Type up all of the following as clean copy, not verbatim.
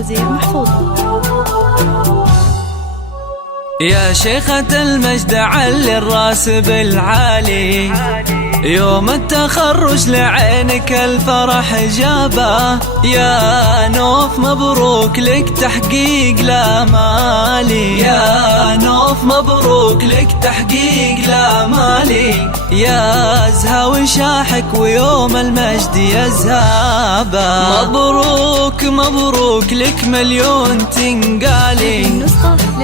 توزيع محفوظ. يا شيخة المجد علي الراس بالعالي، يوم التخرج لعينك الفرح جابه، يا نوف مبروك لك تحقيق لامالي، يا نوف مبروك لك تحقيق لامالي، يا زها وشاحك ويوم المجد يزهابه، مبروك مبروك لك مليون تنقالي،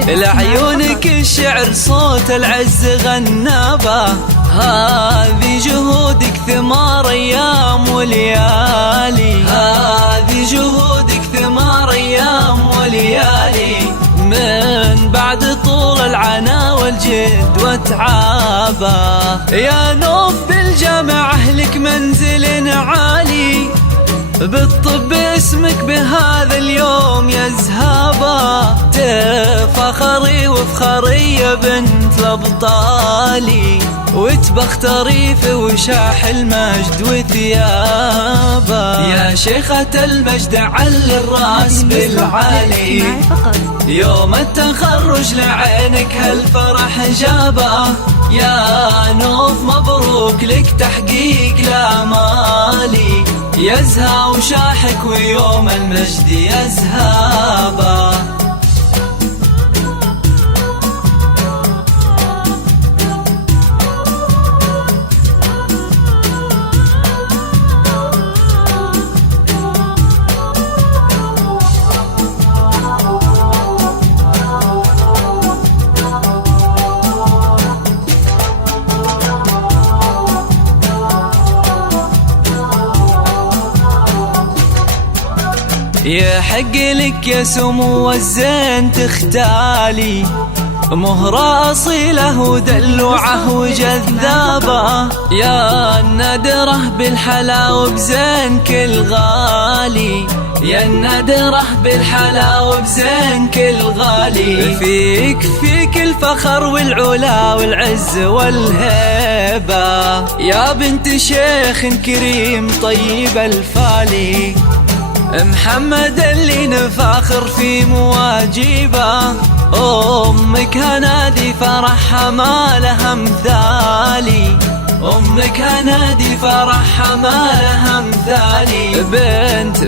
لعيونك الشعر صوت العز غنابه، هذه جهودك ثمار ايام وليالي، هذه جهودك ثمار ايام وليالي، من بعد طول العنا والجد وتعابه، يا نوف بالجامعة لك منزل عالي، بالطب اسمك بهذا اليوم يزهابه، تفخري وفخري يا بنت الابطالي، وتبختري في وشاح المجد وثيابه، يا شيخة المجد علي الراس بالعالي، يوم التخرج لعينك هالفرح جابه، يا نوف مبروك لك تحقيق لامالي، يزهى وشاحك ويوم المجد يزهابه. يحق لك يا سمو الزين تختالي، مهرة أصيلة ودلوعة وجذابة، يا النادرة بالحلا وبزين كل غالي، يا النادرة بالحلا وبزين كل غالي، فيك الفخر والعلا والعز والهيبة، يا بنت شيخ كريم طيب الفالي، محمد اللي نفاخر في مواجبه، أمك هنادي فرحها ما لها مثالي، أمك هنادي فرحها ما لها مثالي،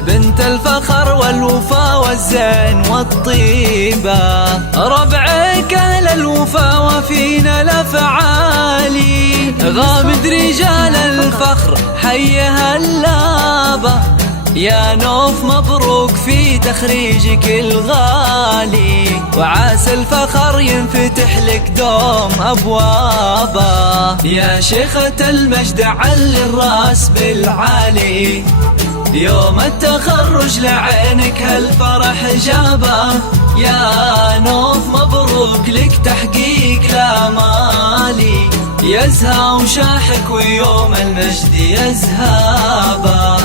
بنت الفخر والوفا والزين والطيبة، ربعك أهل الوفا وفينا الأفعالي، غامد رجال الفخر حيها اللابة، يا نوف مبروك في تخريجك الغالي، وعسى الفخر ينفتح لك دوم أبوابه، يا شيخة المجد علي الراس بالعالي، يوم التخرج لعينك هالفرح جابه، يا نوف مبروك لك تحقيق لامالي، يزهى وشاحك ويوم المجد يزهابه.